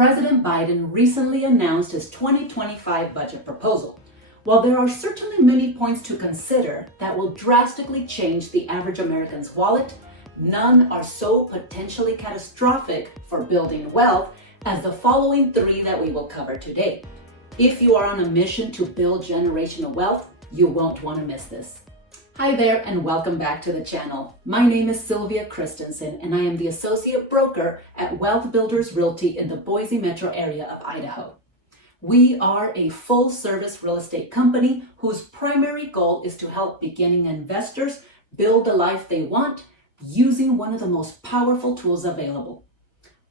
President Biden recently announced his 2025 budget proposal. While there are certainly many points to consider that will drastically change the average American's wallet, none are so potentially catastrophic for building wealth as the following three that we will cover today. If you are on a mission to build generational wealth, you won't want to miss this. Hi there and welcome back to the channel. My name is Sylvia Christensen and I am the Associate Broker at Wealth Builders Realty in the Boise metro area of Idaho. We are a full-service real estate company whose primary goal is to help beginning investors build the life they want using one of the most powerful tools available.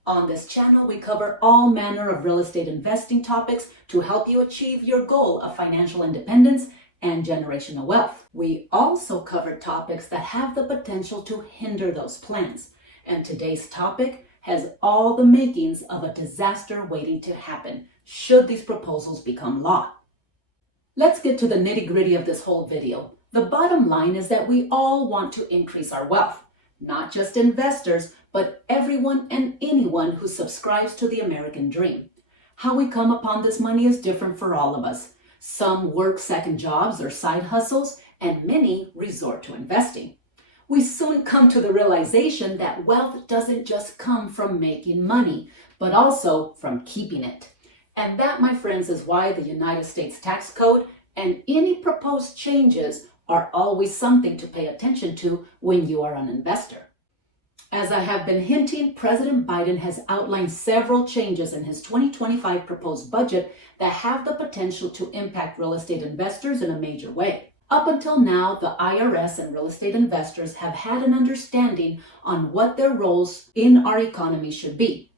On this channel, we cover all manner of real estate investing topics to help you achieve your goal of financial independence and generational wealth. We also cover topics that have the potential to hinder those plans. And today's topic has all the makings of a disaster waiting to happen should these proposals become law. Let's get to the nitty-gritty of this whole video. The bottom line is that we all want to increase our wealth, not just investors, but everyone and anyone who subscribes to the American dream. How we come upon this money is different for all of us. Some work second jobs or side hustles, and many resort to investing. We soon come to the realization that wealth doesn't just come from making money, but also from keeping it. And that, my friends, is why the United States tax code and any proposed changes are always something to pay attention to when you are an investor. As I have been hinting, President Biden has outlined several changes in his 2025 proposed budget that have the potential to impact real estate investors in a major way. Up until now, the IRS and real estate investors have had an understanding on what their roles in our economy should be.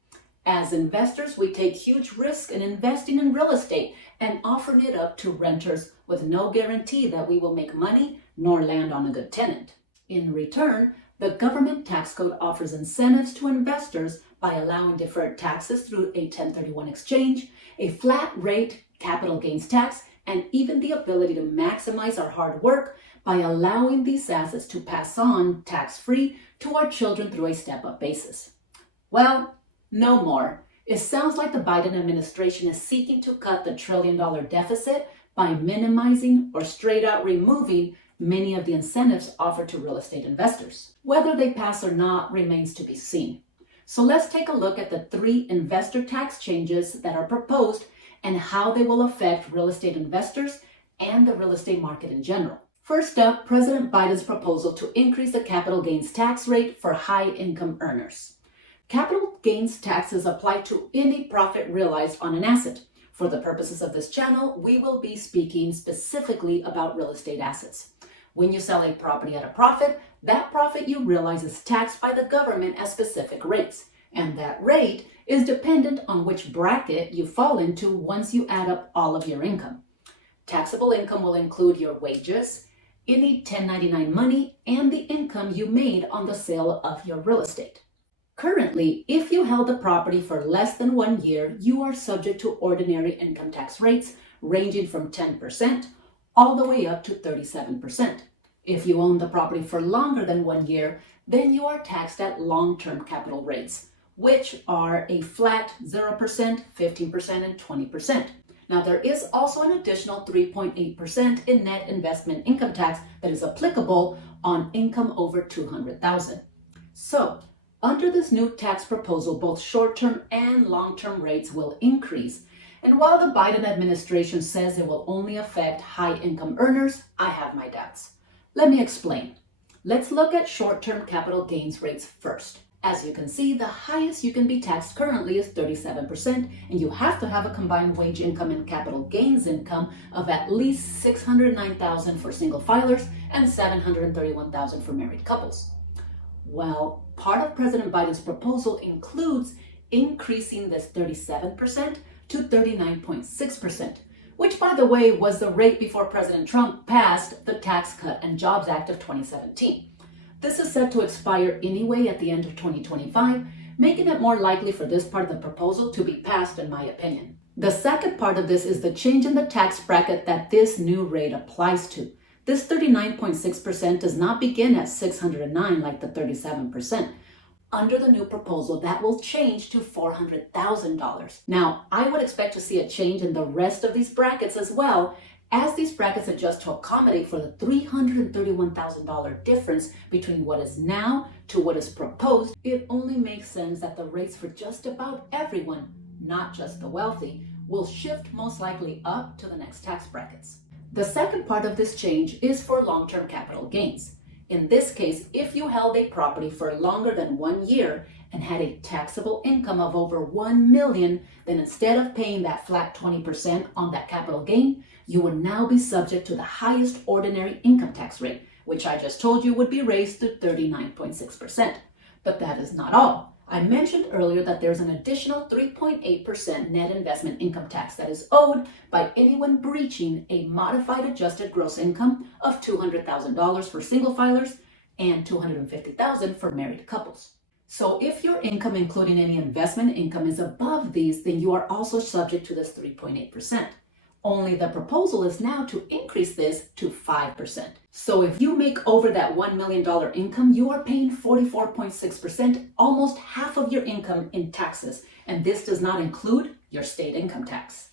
As investors, we take huge risks in investing in real estate and offering it up to renters with no guarantee that we will make money nor land on a good tenant. In return, the government tax code offers incentives to investors by allowing deferred taxes through a 1031 exchange, a flat rate capital gains tax, and even the ability to maximize our hard work by allowing these assets to pass on tax-free to our children through a step-up basis. Well, no more. It sounds like the Biden administration is seeking to cut the trillion-dollar deficit by minimizing or straight out removing many of the incentives offered to real estate investors. Whether they pass or not remains to be seen. So let's take a look at the three investor tax changes that are proposed and how they will affect real estate investors and the real estate market in general. First up, President Biden's proposal to increase the capital gains tax rate for high-income earners. Capital gains taxes apply to any profit realized on an asset. For the purposes of this channel, we will be speaking specifically about real estate assets. When you sell a property at a profit, that profit you realize is taxed by the government at specific rates. And that rate is dependent on which bracket you fall into once you add up all of your income. Taxable income will include your wages, any 1099 money, and the income you made on the sale of your real estate. Currently, if you held the property for less than 1 year, you are subject to ordinary income tax rates ranging from 10% all the way up to 37%. If you own the property for longer than 1 year, then you are taxed at long-term capital rates, which are a flat 0%, 15%, and 20%. Now, there is also an additional 3.8% in net investment income tax that is applicable on income over $200,000. So, under this new tax proposal, both short-term and long-term rates will increase. And while the Biden administration says it will only affect high-income earners, I have my doubts. Let me explain. Let's look at short-term capital gains rates first. As you can see, the highest you can be taxed currently is 37%, and you have to have a combined wage income and capital gains income of at least $609,000 for single filers and $731,000 for married couples. Well, part of President Biden's proposal includes increasing this 37% to 39.6%, which, by the way, was the rate before President Trump passed the Tax Cut and Jobs Act of 2017. This is set to expire anyway at the end of 2025, making it more likely for this part of the proposal to be passed, in my opinion. The second part of this is the change in the tax bracket that this new rate applies to. This 39.6% does not begin at $609 like the 37%. Under the new proposal, that will change to $400,000. Now, I would expect to see a change in the rest of these brackets as well, as these brackets adjust to accommodate for the $331,000 difference between what is now to what is proposed. It only makes sense that the rates for just about everyone, not just the wealthy, will shift most likely up to the next tax brackets. The second part of this change is for long-term capital gains. In this case, if you held a property for longer than 1 year and had a taxable income of over $1 million, then instead of paying that flat 20% on that capital gain, you would now be subject to the highest ordinary income tax rate, which I just told you would be raised to 39.6%. But that is not all. I mentioned earlier that there's an additional 3.8% net investment income tax that is owed by anyone breaching a modified adjusted gross income of $200,000 for single filers and $250,000 for married couples. So if your income, including any investment income, is above these, then you are also subject to this 3.8%. Only the proposal is now to increase this to 5%. So if you make over that $1 million income, you are paying 44.6%, almost half of your income in taxes. And this does not include your state income tax.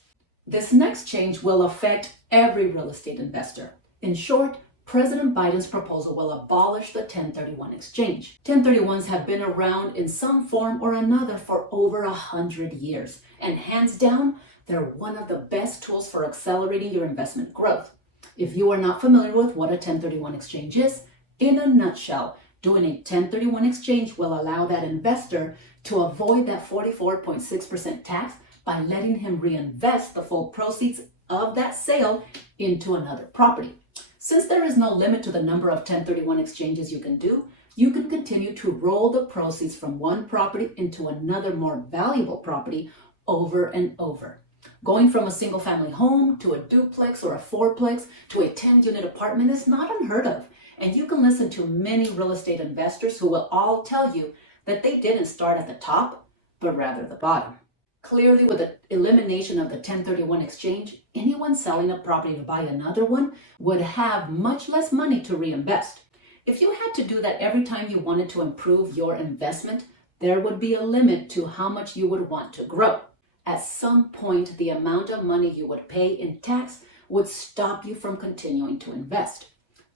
This next change will affect every real estate investor. In short, President Biden's proposal will abolish the 1031 exchange. 1031s have been around in some form or another for over 100 years. And hands down, they're one of the best tools for accelerating your investment growth. If you are not familiar with what a 1031 exchange is, in a nutshell, doing a 1031 exchange will allow that investor to avoid that 44.6% tax by letting him reinvest the full proceeds of that sale into another property. Since there is no limit to the number of 1031 exchanges you can do, you can continue to roll the proceeds from one property into another more valuable property over and over. Going from a single family home to a duplex or a fourplex to a 10-unit apartment is not unheard of. And you can listen to many real estate investors who will all tell you that they didn't start at the top, but rather the bottom. Clearly, with the elimination of the 1031 exchange, anyone selling a property to buy another one would have much less money to reinvest. If you had to do that every time you wanted to improve your investment, there would be a limit to how much you would want to grow. At some point, the amount of money you would pay in tax would stop you from continuing to invest.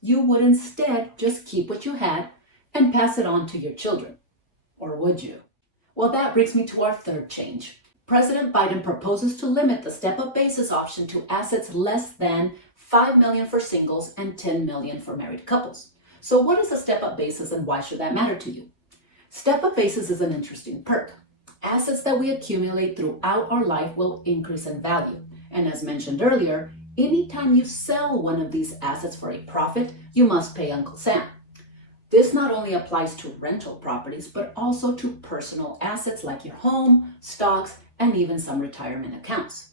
You would instead just keep what you had and pass it on to your children. Or would you? Well, that brings me to our third change. President Biden proposes to limit the step-up basis option to assets less than $5 million for singles and $10 million for married couples. So what is a step-up basis and why should that matter to you? Step-up basis is an interesting perk. Assets that we accumulate throughout our life will increase in value. And as mentioned earlier, anytime you sell one of these assets for a profit, you must pay Uncle Sam. This not only applies to rental properties, but also to personal assets like your home, stocks, and even some retirement accounts.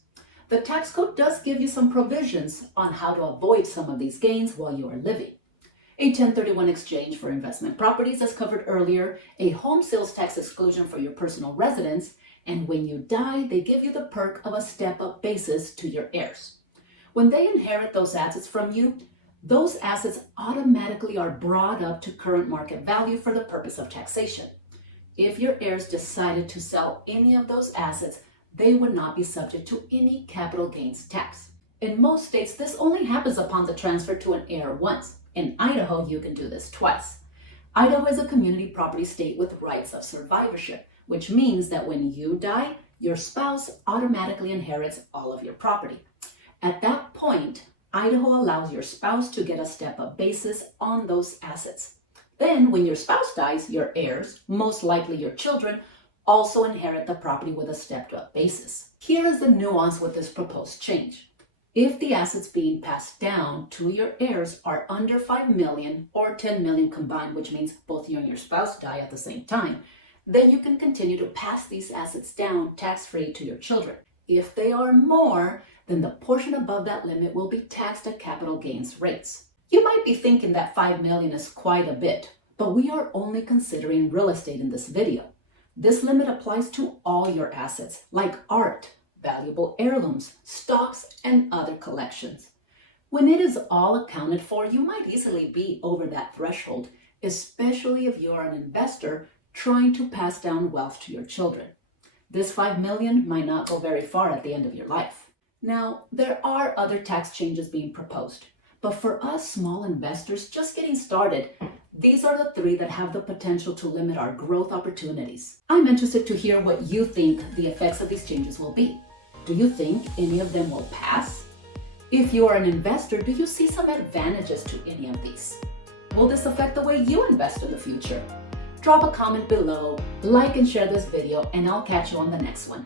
The tax code does give you some provisions on how to avoid some of these gains while you are living. A 1031 exchange for investment properties, as covered earlier, a home sales tax exclusion for your personal residence, and when you die, they give you the perk of a step-up basis to your heirs. When they inherit those assets from you, those assets automatically are brought up to current market value for the purpose of taxation. If your heirs decided to sell any of those assets, they would not be subject to any capital gains tax. In most states, this only happens upon the transfer to an heir once. In Idaho, you can do this twice. Idaho is a community property state with rights of survivorship, which means that when you die, your spouse automatically inherits all of your property. At that point, Idaho allows your spouse to get a step-up basis on those assets. Then, when your spouse dies, your heirs, most likely your children, also inherit the property with a stepped-up basis. Here is the nuance with this proposed change. If the assets being passed down to your heirs are under $5 million or $10 million combined, which means both you and your spouse die at the same time, then you can continue to pass these assets down tax-free to your children. If they are more, then the portion above that limit will be taxed at capital gains rates. You might be thinking that $5 million is quite a bit, but we are only considering real estate in this video. This limit applies to all your assets, like art, valuable heirlooms, stocks, and other collections. When it is all accounted for, you might easily be over that threshold, especially if you are an investor trying to pass down wealth to your children. This $5 million might not go very far at the end of your life. Now, there are other tax changes being proposed, but for us small investors just getting started, these are the three that have the potential to limit our growth opportunities. I'm interested to hear what you think the effects of these changes will be. Do you think any of them will pass? If you are an investor, do you see some advantages to any of these? Will this affect the way you invest in the future? Drop a comment below, like and share this video, and I'll catch you on the next one.